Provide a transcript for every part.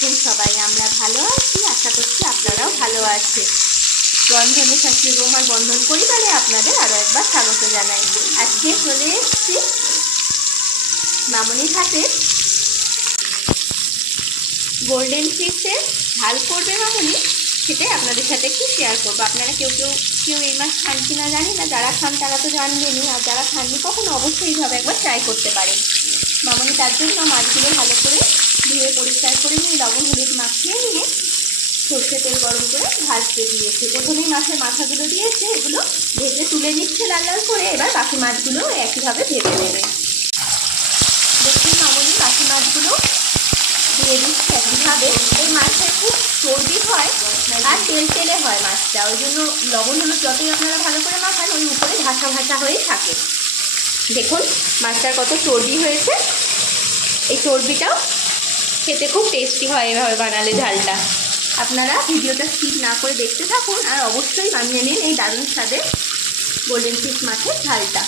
আছেন সবাই? আমরা ভালো আছি, আশা করছি আপনারাও ভালো আছেন। রন্ধনে শাশুড়ি বৌমার বন্ধন পরিবারে আপনাদের আরও একবার স্বাগত জানাই। আজকে চলে এসেছি মামনির হাতে গোল্ডেন ফিশের ঝাল করবে মামনি, সেটাই আপনাদের সাথে একটু শেয়ার করবো। আপনারা কেউ এই মাছ খান কি না জানি না, যারা খান তারা তো জানবেনই, আর যারা খাননি কখনো অবশ্যই এইভাবে একবার ট্রাই করতে পারেন। মামনি তার জন্য মাছগুলো ভালো করে ধুয়ে পরিষ্কার করে নিয়ে লবণ হলুদ মাখিয়ে নিয়ে সর্ষে তেল গরম করে ভাজতে দিয়েছে। প্রথমেই মাছের মাথাগুলো দিয়েছে, এগুলো ভেজে তুলে নিচ্ছে লাল লাল করে। এবার বাকি মাছগুলো একইভাবে ভেজে নেবে। দেখুন মামনি বাকি মাছগুলো দিয়ে দিচ্ছে একইভাবে। এই মাছের খুব চর্বি হয় আর তেল তেলে হয় মাছটা, ওই জন্য লবণ হলুদ যতই আপনারা ভালো করে মাখান ওই উপরে ভাসা ভাসা হয়েই থাকে। দেখুন মাছটার কত চর্বি হয়েছে। এই চর্বিটাও খেতে খুব টেস্টি হয় এভাবে বানালে ঝালটা। আপনারা ভিডিওটা স্কিপ না করে দেখতে থাকুন আর অবশ্যই বানিয়ে নিন এই দারুণ স্বাদের গোল্ডেন ফিশ মাছের ঝালটা।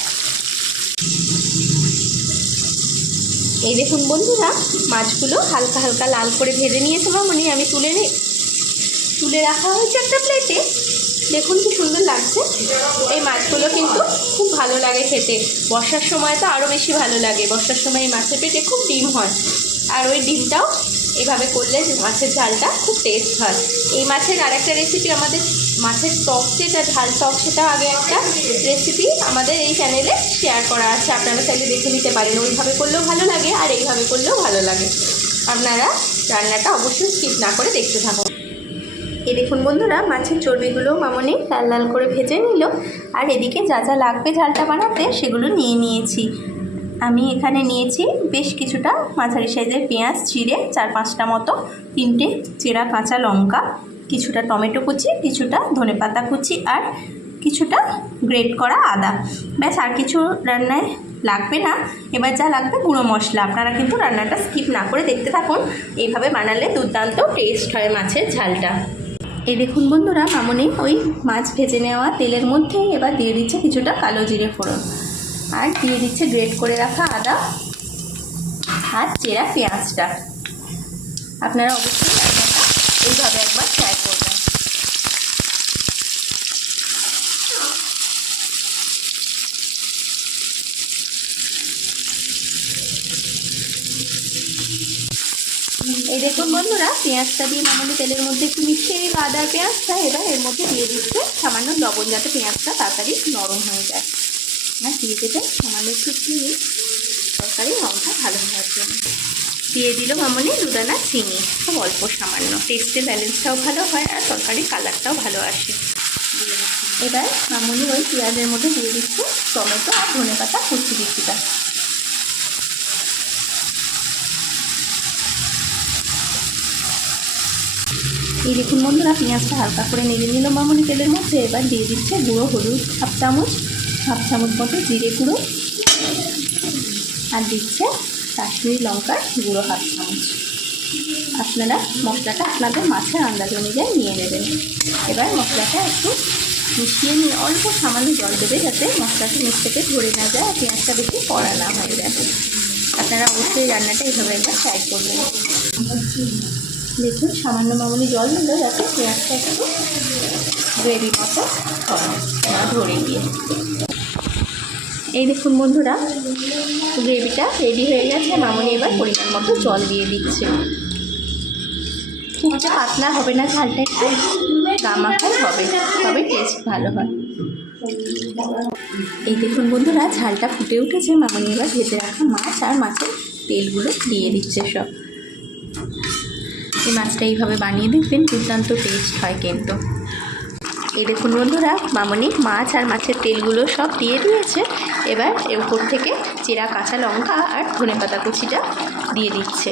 এই দেখুন বন্ধুরা, মাছগুলো হালকা হালকা লাল করে ভেজে নিয়েছে মামনি। আমি তুলে রাখা হয়েছে একটা প্লেটে। দেখুন কি সুন্দর লাগছে। এই মাছগুলো কিন্তু খুব ভালো লাগে খেতে। বর্ষার সময় তো আরও বেশি ভালো লাগে। বর্ষার সময় এই মাছের পেটে খুব ডিম হয়, আর ওই ডিমটাও এভাবে করলে মাছের ঝালটা খুব টেস্ট হয়। এই মাছের আরেকটা রেসিপি, আমাদের মাছের টক যেটা ঝাল টক, সেটা আগে একটা রেসিপি আমাদের এই চ্যানেলে শেয়ার করা আছে, আপনারা চাইলে দেখে নিতে পারেন। ওইভাবে করলেও ভালো লাগে আর এইভাবে করলেও ভালো লাগে। আপনারা রান্নাটা অবশ্যই স্কিপ না করে দেখতে থাকুন। এই দেখুন বন্ধুরা, মাছের চর্বিগুলো মামনি লাল লাল করে ভেজে নিল, আর এদিকে যা যা লাগবে ঝালটা বানাতে সেগুলো নিয়ে নিয়েছি। আমি এখানে নিয়েছি বেশ কিছুটা মাঝারি সাইজের পেঁয়াজ চিড়ে 4-5টা মতো, 3টে চেরা কাঁচা লঙ্কা, কিছুটা টমেটো কুচি, কিছুটা ধনেপাতা কুচি, আর কিছুটা গ্রেট করা আদা। ব্যাস, আর কিছু রান্নায় লাগবে না। এবার যা লাগবে গুঁড়ো মশলা। আপনারা কিন্তু রান্নাটা স্কিপ না করে দেখতে থাকুন। এইভাবে বানালে দুর্দান্ত টেস্ট হয় মাছের ঝালটা। এই দেখুন বন্ধুরা, মামনি ওই মাছ ভেজে নেওয়া তেলের মধ্যেই এবার দিয়ে দিচ্ছে কিছুটা কালো জিরে ফোড়ন, আর দিয়ে দিচ্ছে গ্রেট করে রাখা আদা আর চেরা পেঁয়াজটা। আপনারা অবশ্যই রান্নাটা এইভাবে একবার ট্রাই করবেন। এই দেখুন বন্ধুরা, পেঁয়াজটা দিয়ে মামনি তেলের মধ্যে একটু মিশিয়ে নিল আদা পেঁয়াজটা। এবার এর মধ্যে দিয়ে দিচ্ছে সামান্য লবণ, যাতে পেঁয়াজটা তাড়াতাড়ি নরম হয়ে যায়। আর দিয়ে দেবে সামান্য একটু চিনি, তরকারি রঙটা ভালো হওয়ার জন্য। দিয়ে দিল মামনি দুদানা চিনি, খুব অল্প সামান্য। টেস্টের ব্যালেন্সটাও ভালো হয় আর তরকারির কালারটাও ভালো আসে। এবার মামনি ওই পেঁয়াজের মধ্যে দিয়ে দিচ্ছে টমেটো আর ধনেপাতা কুচি কিছুটা। এই দেখুন বন্ধুরা, পেঁয়াজটা হালকা করে নেড়ে নিল মামনি তেলের মধ্যে। এবার দিয়ে দিচ্ছে গুঁড়ো হলুদ হাফ চামচ মতো, জিরে গুঁড়ো, আর দিচ্ছে কাশ্মীরি লঙ্কার গুঁড়ো হাফ চামচ। আপনারা মশলাটা আপনাদের মাছের আন্দাজ অনুযায়ী নিয়ে নেবেন। এবার মশলাটা একটু মিশিয়ে নিয়ে অল্প সামান্য জল দেবে, যাতে মশলাটা নিচ থেকে ধরে না যায় আর পেঁয়াজটা বেশি কড়া না হয়ে যায়। আপনারা অবশ্যই রান্নাটা এইভাবে একবার ট্রাই করবেন। দেখুন সামান্য মামনি জল নিল, যাতে পেঁয়াজটা একটু গ্রেভি মতো ধরে গিয়ে। এই দেখুন বন্ধুরা, গ্রেভিটা রেডি হয়ে গেছে। মামনি এবার পরিমাণ মতো জল দিয়ে দিচ্ছে। খুব যে পাতলা হবে না, ঝালটা একটু গামাখাই হবে, তবে টেস্ট ভালো হয়। এই দেখুন বন্ধুরা, ঝালটা ফুটে উঠেছে। মামনি এবার ভেজে রাখা মাছ আর মাছের তেলগুলো দিয়ে দিচ্ছে সব। এই মাছটা এইভাবে বানিয়ে দেখবেন, দুর্দান্ত টেস্ট হয় কিন্তু। এই দেখুন বন্ধুরা, মামনি মাছ আর মাছের তেলগুলো সব দিয়ে দিয়েছে। এবার এর উপর থেকে চেরা কাঁচা লঙ্কা আর ধনেপাতা কুচিটা দিয়ে দিচ্ছে।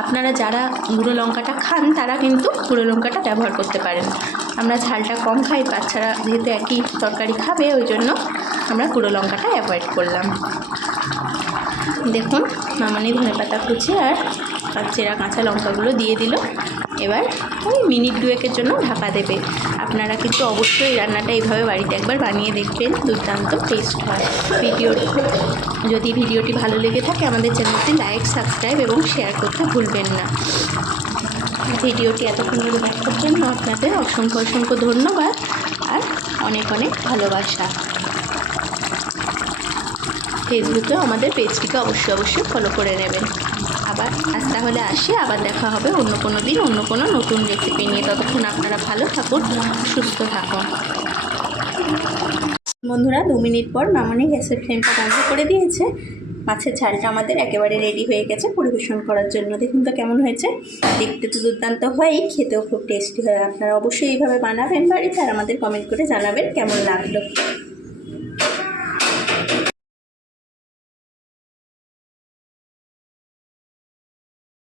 আপনারা যারা গুঁড়ো লঙ্কাটা খান তারা কিন্তু গুঁড়ো লঙ্কাটা ব্যবহার করতে পারেন। আমরা ঝালটা কম খাই, বাচ্চারা যেহেতু একই তরকারি খাবে, ওই জন্য আমরা গুঁড়ো লঙ্কাটা অ্যাভয়েড করলাম। দেখুন মামনি ধনেপাতা কুচি আর চেরা কাঁচা লঙ্কাগুলো দিয়ে দিল। এবার ওই মিনিট 2-এর জন্য ঢাকা দেবে। আপনারা কিন্তু অবশ্যই রান্নাটা এইভাবে বাড়িতে একবার বানিয়ে দেখবেন, দুর্দান্ত টেস্ট হয়। যদি ভিডিওটি ভালো লেগে থাকে আমাদের চ্যানেলটি লাইক, সাবস্ক্রাইব এবং শেয়ার করতে ভুলবেন না। ভিডিওটি এতক্ষণ ধরে দেখার জন্য আপনাদের অসংখ্য অসংখ্য ধন্যবাদ আর অনেক অনেক ভালোবাসা। ফেসবুকেও আমাদের পেজটিকে অবশ্যই ফলো করে নেবেন। আজ তাহলে আসি, আবার দেখা হবে অন্য কোনো দিন অন্য কোনো নতুন রেসিপি নিয়ে। ততক্ষণ আপনারা ভালো থাকুন, সুস্থ থাকুন। বন্ধুরা 2 মিনিট পর মামনি গ্যাসের ফ্লেমটা বন্ধ করে দিয়েছে। মাছের ঝালটা আমাদের একেবারে রেডি হয়ে গেছে পরিবেশন করার জন্য। দেখুন তো কেমন হয়েছে, দেখতে তো দুর্দান্ত হয়ই, খেতেও খুব টেস্টি হয়। আপনারা অবশ্যই এইভাবে বানাবেন বাড়িতে আর আমাদের কমেন্ট করে জানাবেন কেমন লাগলো।